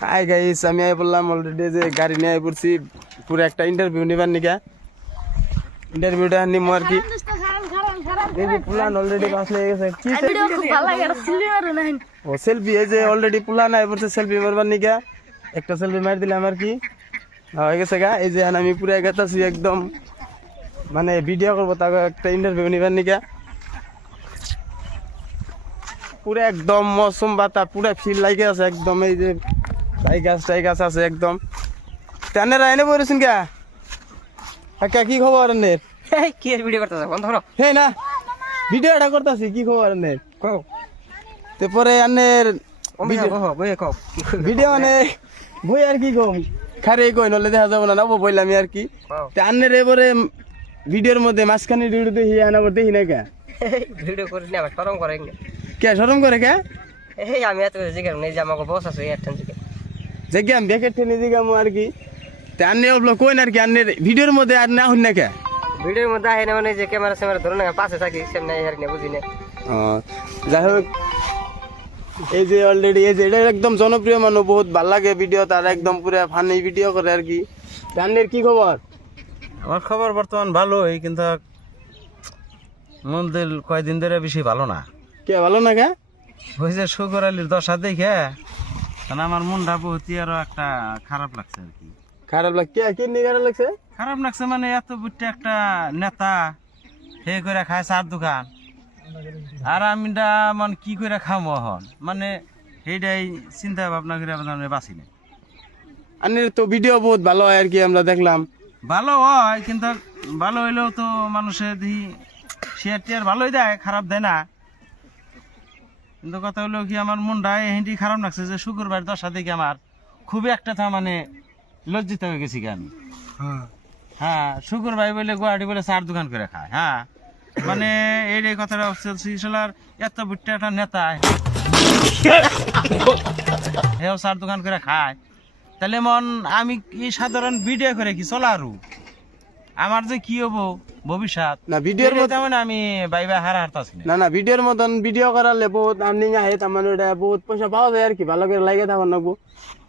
Hi guys, আমি বললাম already যে গাড়ি নিয়ে পড়ছি পুরো একটা ইন্টারভিউ নিবার নিকা। ইন্টারভিউটা নিমো আর কি। এই যে প্ল্যান অলরেডি পাস হয়ে গেছে। কি ও সেলফি, এই যে অলরেডি প্ল্যান আই পড়ছে সেলফি মারবার নিকা। একটা সেলফি মার দিলাম আর কি, হয়ে গেছে গা। এই যে আমি পুরো গেতাছি একদম, মানে ভিডিও করবো তাকে একটা ইন্টারভিউ নিবার নিকা। পুরো একদম মৌসুম বাতা পুরো ফিল লাগে আছে একদম। এই যে টাই গাছ আছে একদম। টানেরা এনে পড়েছেন কে? কাকা কি খবর এনের? কি ভিডিও করতেছ বন্ধ করো। হে না, ভিডিওটা করতেছি। কি খবর এনের? তারপরে এনের ভিডিও মানে বই আর কি কম খারে কই নলে দেখা যাবো না, নবো বললাম আর কি। আনের এবারে ভিডিওর মধ্যে মাঝখানে ভিডিও দেখি আনাবার দেখি না কে? ভিডিও করি না, শরম করে কে শরম করে কে? এই আমি এত জিজ্ঞাসা নেই যে আমাকে বস আছে এয়ারটেল থেকে যে আমি ব্যাকেট টেনে দিগাম আর কি। আন্নে ওগুলো কই না আর কি। আন্নের ভিডিওর মধ্যে আর না হন না কে? ভিডিওর মধ্যে আহে না মানে যে ক্যামেরা স্যামেরা ধরে না পাশে থাকি সেমনি আর না বুঝি না। যাই হোক, এই যে অলরেডি এই যে এটা একদম জনপ্রিয় মানুষ, বহুত ভাল লাগে ভিডিও তার, একদম পুরো ফানি ভিডিও করে আর কি। আন্নের কি খবর? আমার খবর বর্তমান ভালোই, কিন্তু মন দিল কয়দিন ধরে বেশি ভালো না। কে ভালো না কে? ওই যে শুকর আলীর দশা দেখে কারণ আমার মনটা বহুত আরো একটা খারাপ লাগছে আর কি। খারাপ লাগছে? কি নিয়ে খারাপ লাগছে? খারাপ লাগছে মানে এত বুঝতে একটা নেতা হে করে খায় চার দোকান, আর আমি মানে কি করে খামো হন, মানে সেইটাই চিন্তা ভাবনা করে আপনার বাঁচি না। আন্নের তো ভিডিও বহুত ভালো হয় আর কি, আমরা দেখলাম। ভালো হয়, কিন্তু ভালো হইলেও তো মানুষের দিই শেয়ার টিয়ার ভালোই দেয়, খারাপ দেয় না। কিন্তু কথা হলো কি, আমার মনটা এহেঁটি খারাপ লাগছে যে শুক্রবার দশা দেখে আমার খুবই একটা মানে লজ্জিত হয়ে গেছি আমি। হ্যাঁ, শুক্রবার বলে গুয়াহাটি বলে চার দোকান করে খায়। হ্যাঁ, মানে এই কথাটা শিশলার এত বুট্টা একটা নেতা হেও চার দোকান করে খায়, তাহলে মন আমি এই সাধারণ ভিডিও করে কি চলা আরু আমার যে কি হবো ভবিষ্যৎ না ভিডিওর মধ্যে মানে আমি বাইবা হারতাছি না না ভিডিওর মতন ভিডিও করালে বহুত আর্নিং আহে, তার মানে ওটা বহুত পয়সা পাওয়া যায় আর কি, ভালো করে লাগে তখন লাগবো।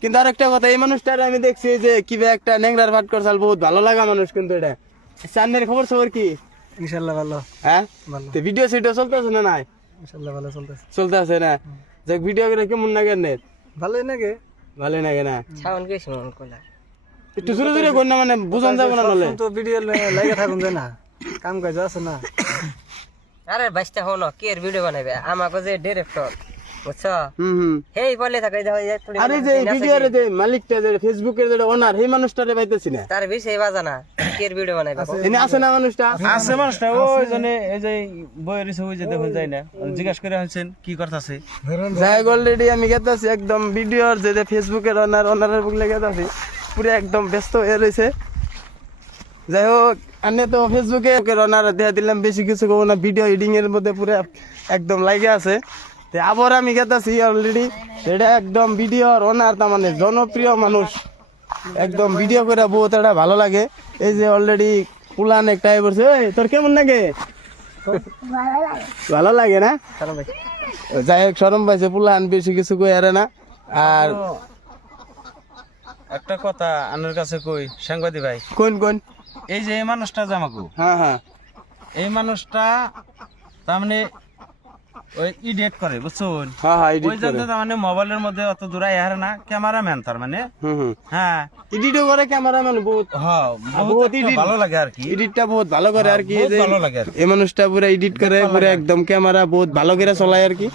কিন্তু আরেকটা কথা, এই মানুষটার আমি দেখছি যে কিভাবে একটা নেংরার ভাট করছাল, বহুত ভালো লাগা মানুষ কিন্তু এটা। চান্দের খবর সবর কি? ইনশাআল্লাহ ভালো। হ্যাঁ, ভালো। তো ভিডিও সিডিও চলতেছে না? নাই ইনশাআল্লাহ ভালো চলতেছে। চলতেছে না? যাক, ভিডিও করে কেমন লাগে? ভালোই নাকি? ভালোই লাগে না? ছাউন গেছি মন কইলা একটু জোরে জোরে কর না, মানে বুঝান যাবে না নলে। তো ভিডিও লাগে থাকুন যায় না, কাম কাজ আছে না। আরে বাইস্তা হলো কি এর ভিডিও বানাইবে আমাকে যে ডাইরেক্টর বুঝছো। হেই বলে থাকে আরে যে ভিডিওর যে মালিকটা, যে ফেসবুকের যে ওনার, সেই মানুষটারে পাইতেছি না। তার বিষয় বাজানা কি এর ভিডিও বানাইবে এনে আছে না মানুষটা? আছে মানুষটা ওই জন্য এই যে বইয়ের ছবি যে দেখুন যায় না, জিজ্ঞাসা করে হচ্ছেন কি করতেছে। যাই অলরেডি আমি গেতাছি একদম ভিডিওর যে ফেসবুকের ওনারের বুকলে গেতাছি, পুরো একদম ব্যস্ত হয়ে রয়েছে। যাই হোক, আমি তো ফেসবুকে ওনার দেখা দিলাম, বেশি কিছু করবো না, ভিডিও এডিটিং এর মধ্যে পুরো একদম লাগে আছে। আবার আমি গেতাছি অলরেডি, এটা একদম ভিডিওর ওনার, তার মানে জনপ্রিয় মানুষ, একদম ভিডিও করে বহুত একটা ভালো লাগে। এই যে অলরেডি পুলান একটা বলছে, তোর কেমন লাগে? ভালো লাগে না? যাই হোক, শরম পাইছে পুলান, বেশি কিছু কই আরে না। আর একটা কথা আনের কাছে কই সাংবাদিক ভাই, কোন কোন? এই যে এই মানুষটা যে আমাকে, হ্যাঁ হ্যাঁ, এই মানুষটা তার মানে ওই এডিট করে বুঝছেন। হ্যাঁ হ্যাঁ, ওই জন্য তার মানে মোবাইলের মধ্যে অত দূরে হারে না, ক্যামেরাম্যান তার মানে। হ্যাঁ, এডিটও করে ক্যামেরাম্যান, বহুত হ্যাঁ বহুত এডিট ভালো লাগে আর কি, এডিটটা বহুত ভালো করে আর কি। বহুত ভালো লাগে আর কি। এই মানুষটা পুরো এডিট করে, পুরো একদম ক্যামেরা বহুত ভালো করে চলায় আর কি।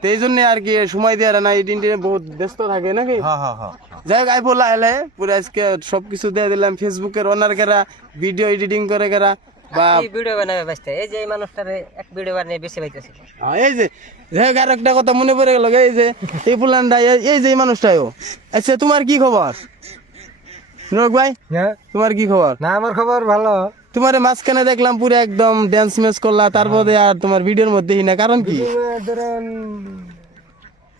তো এই জন্য আর কি সময় দিয়ে না, এডিটিংয়ে বহুত ব্যস্ত থাকে নাকি। হ্যাঁ হ্যাঁ হ্যাঁ, যাই হোক, আইফোন লাইলে পুরো আজকে সবকিছু দিয়ে দিলাম। ফেসবুকের ওনার কেরা, ভিডিও এডিটিং করে কেরা, বা ভিডিও বানাবে বাইস্তা এই যে এই মানুষটারে এক ভিডিও বানিয়ে বেশি পাইতেছে। এই যে যাই হোক, আর একটা কথা মনে পড়ে গেল, এই যে এই পুলানটা, এই যে এই মানুষটাও। আচ্ছা, তোমার কি খবর নুরক ভাই? তোমার কি খবর? না আমার খবর ভালো। তোমার মাঝখানে দেখলাম পুরো একদম ড্যান্স ম্যাচ করলা, তারপরে আর তোমার ভিডিওর মধ্যে না, কারণ কি?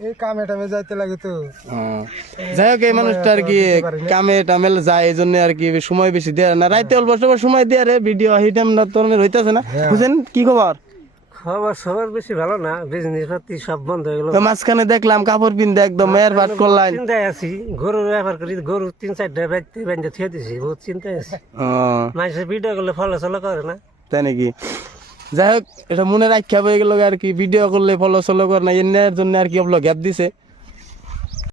এই কামে টামে যাইতে লাগে তো। যাই হোক, এই মানুষটা আর কি কামে টামে যায়, এই জন্য আর কি সময় বেশি দেয় না, রাইতে অল্প সময় দেয় রে ভিডিও, এই টাইম না তোর হইতেছে না। বুঝছেন কি খবর? খবর সবার বেশি ভালো না, বিজনেস পাতি সব বন্ধ হয়ে গেল। তো মাঝখানে দেখলাম কাপড় পিনতে একদম এর ভাট করলাম। চিন্তায় আছি, গরুর ব্যাপার করি, গরু 3-4টা বেঁধে থিয়ে দিছি, বহুত চিন্তায় আছি। মানুষের ভিডিও করলে ফলো চলো করে না, তাই নাকি? যাই হোক, এটা মনে রাখা হয়ে গেল আর কি, ভিডিও করলে ফলো সলো করে না, এর জন্য আর কি গ্যাপ দিছে।